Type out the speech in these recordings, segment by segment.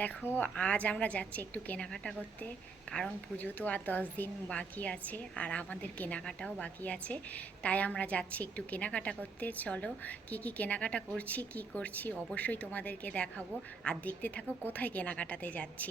দেখো, আজ আমরা যাচ্ছি একটু কেনাকাটা করতে। কারণ পুজো তো আর দশ দিন বাকি আছে, আর আমাদের কেনাকাটাও বাকি আছে। তাই আমরা যাচ্ছি একটু কেনাকাটা করতে। চলো, কি কি কেনাকাটা করছি, কি করছি, অবশ্যই তোমাদেরকে দেখাবো। আর দেখতে থাকো কোথায় কেনাকাটাতে যাচ্ছি।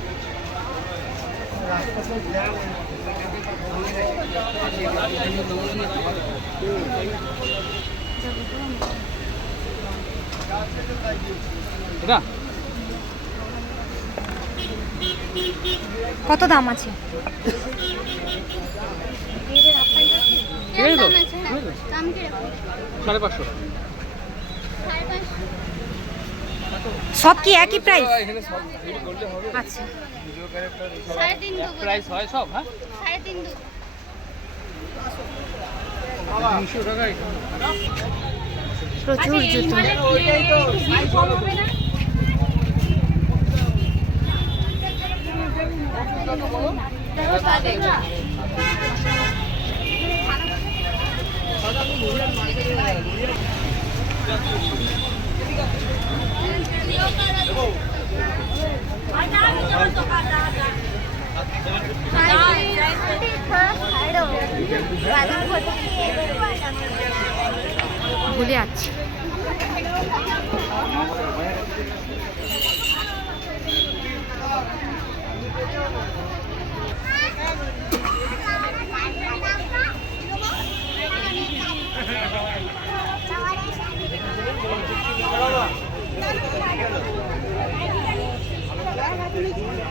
হ্যাঁ। দাম আছে? সাড়ে পাঁচশো। সাড়ে পাঁচশো। সব কি একই প্রাইস হবে। আচ্ছা। প্রাইস হয় সব হ্যাঁ? দু। তিনশো টাকা এখানে। প্রচুর জুতো ভুলে যাচ্ছি তিনশো টাকার মতো কুমড়ো আছে দিদি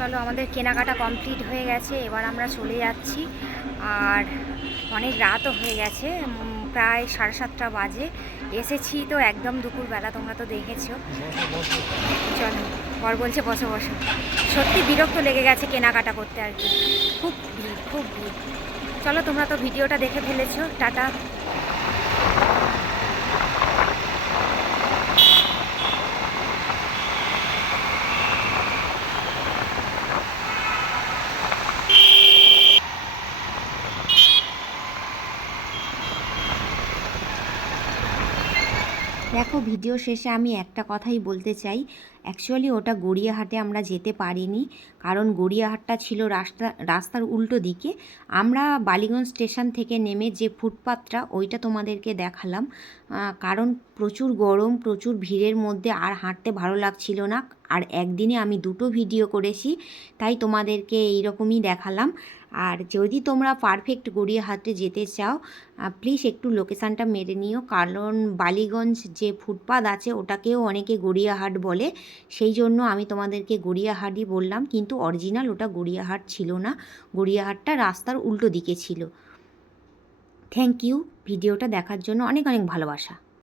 চলো, আমাদের কেনাকাটা কমপ্লিট হয়ে গেছে, এবার আমরা চলে যাচ্ছি। আর অনেক রাতও হয়ে গেছে প্রায় সাড়ে সাতটা বাজে। এসেছি তো একদম দুপুরবেলা, তোমরা তো দেখেছ। চলো, বর বলছে, বসে, বসো। সত্যি বিরক্ত লেগে গেছে কেনাকাটা করতে আর কি। খুব ভিড় খুব ভিড়। চলো, তোমরা তো ভিডিওটা দেখে ফেলেছো। টাটা। দেখো ভিডিও শেষে আমি একটা কথাই বলতে চাই। অ্যাকচুয়ালি ওটা গড়িয়াহাটে আমরা যেতে পারিনি, কারণ গড়িয়াহাটটা ছিল রাস্তা, রাস্তার উল্টো দিকে। আমরা বালিগঞ্জ স্টেশন থেকে নেমে যে ফুটপাথটা ওইটা তোমাদেরকে দেখালাম। কারণ প্রচুর গরম, প্রচুর ভিড়ের মধ্যে আর হাঁটতে ভালো লাগছিল না। আর একদিনে আমি দুটো ভিডিও করেছি, তাই তোমাদেরকে এইরকমই দেখালাম। আর যদি তোমরা পারফেক্ট গড়িয়াহাটে যেতে চাও প্লিজ একটু লোকেশানটা মেরে নিও। কারণ বালিগঞ্জ যে ফুটপাথ আছে, ওটাকেও অনেকে গড়িয়াহাট বলে। সেই জন্য আমি তোমাদেরকে গড়িয়াহাটই বললাম, কিন্তু অরিজিনাল ওটা গড়িয়াহাট ছিল না। গড়িয়াহাটটা রাস্তার উল্টো দিকে ছিল। থ্যাংক ইউ ভিডিওটা দেখার জন্য অনেক অনেক ভালোবাসা।